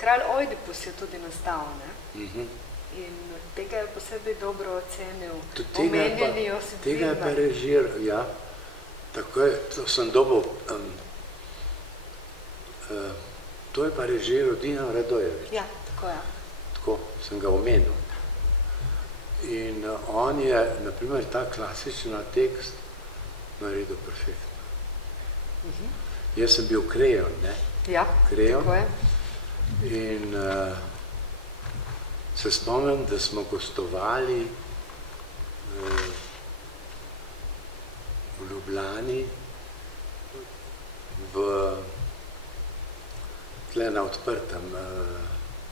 kralj Ojdipus je tudi nastal, ne? In tega je posebej dobro ocenil. Omenjeni Josip Tega je pa Vidmar. režiral, ja. Tako je, to sem dobil, to je pa režiral Dino Radojevič. Ja, tako je. Tako sem ga omenil. In on je, naprimer, ta klasični tekst naredil perfektno. Jaz sem bil krejon, ne? Ja, Krejon. tako je. In se spomnim, da smo gostovali v Ljubljani tle na odprtem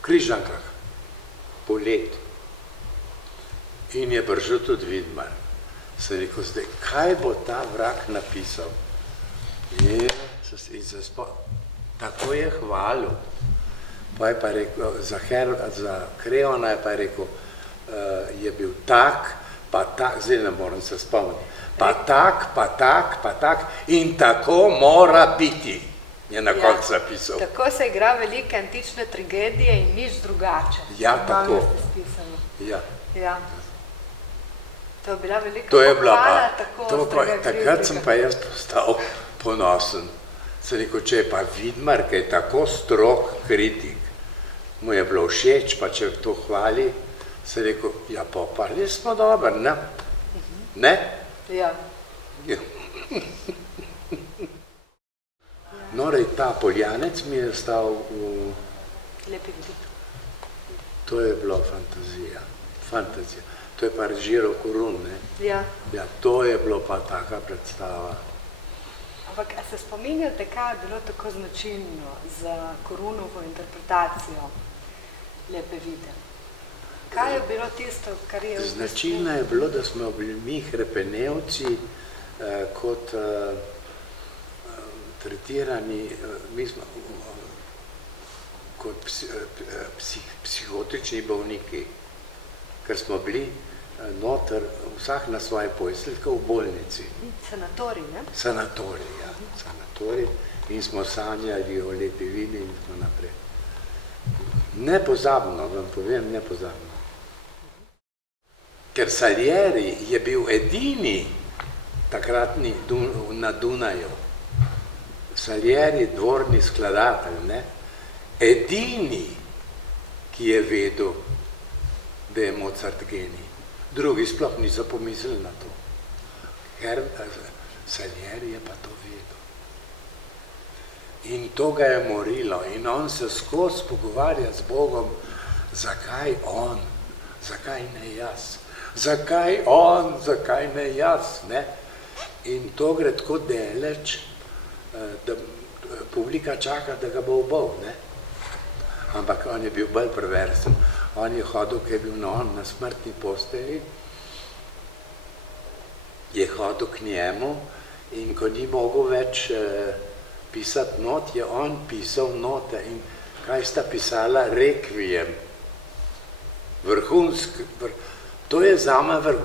Križankah poleti. In je prišel tudi Vidmar. Sem rekel, zdaj, kaj bo ta vrag napisal? Tako je hvalil. Pa je pa rekel, za Krejona je pa rekel, je bil tak, pa tak, zdaj ne moram se spomniti, pa tak, in tako mora biti, je na koncu zapisal. Tako se igra velike antične tragedije in nič drugače. Ja, tako. Ja. Ja. To je bila velika To je bila pohvala, pa, tako to pa, ostrega takrat sem kritika. pa jaz postal ponosen. Sem rekel, če je pa Vidmar, ki je tako strog kritik, mu je bilo všeč, pa če to hvali, sem rekel, ja pa res smo dober, ne? Ne? Ja. No, ta Poljanec mi je stal v... Lepi vidik. To je bilo fantazija. To je pa režiral Korun, ne? Ja. Ja, to je bilo pa taka predstava. Ampak, a se spominjate, kaj je bilo tako značilno za Korunovo interpretacijo Lepe vide? Kaj je bilo tisto, kar je... Značilno je bilo, da smo bili mi hrepenevci kot tretirani, mi smo kot psihotični bolniki, ker smo bili noter, vsak na svoje postelke v bolnici. Sanatorij, ne? Sanatorij, ja. Sanatorij. In smo sanjali o Lepi vidi in tako naprej. Nepozabno, vam povem, nepozabno. Ker Salieri je bil edini takratni na Dunaju. Salieri, dvorni skladatelj, ne? Edini, ki je vedel, da je Mozart genij. Drugi sploh niso pomislili na to. Salieri je pa to vedel. In to ga je morilo. In on se skozi pogovarja z Bogom, zakaj on, zakaj ne jaz. Zakaj on, zakaj ne jaz, ne? In to gre tako daleč, da publika čaka, da ga bo ubol, ne? Ampak on je bil bolj perversen. On je hodil, ko je bil na smrtni postelji, je hodil k njemu in ko ni mogel več pisati not, je on pisal note. In kaj sta pisala? Rekviem. Vrhunsk. To je zame vrh.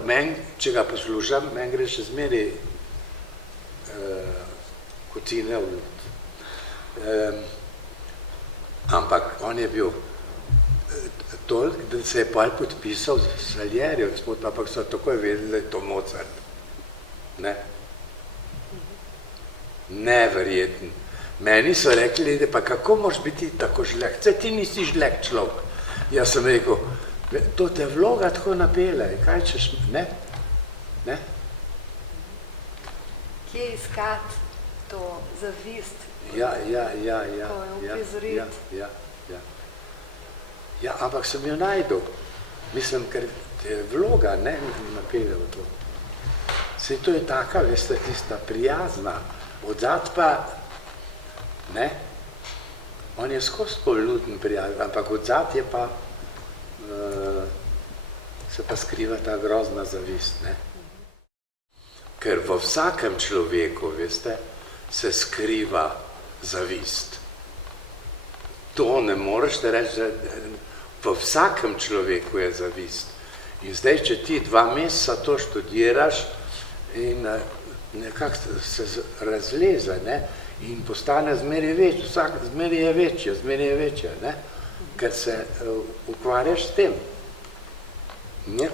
Če ga poslušam, meni gre še zmeri kocine v ljud. Ampak on je bil toliko, da se je pa podpisal z Salierjem, ampak so takoj vedeli, da je to Mozart. Ne? Neverjeten. Meni so rekli, da pa kako moraš biti tako žlek? Saj ti nisi žlek človek. Jaz sem rekel, to te vloga tako napela, kaj češ, ne? Ne? Kje iskati to zavist? Ja. Ja, ampak sem jo najdel. Mislim, ker te vloga ne napelje v to. Saj to je taka, veste, tista prijazna. Odzad pa, ne, on je skozi poljuden prijazen, ampak odzad je pa, se pa skriva ta grozna zavist, ne. Ker v vsakem človeku, veste, se skriva zavist. To ne moreš te reči, da v vsakem človeku je zavist. In zdaj, če ti 2 meseca to študiraš in nekako se razleze, ne, in postane zmeraj večja, zmeraj je večja, ne, ker se ukvarjaš s tem. Ja.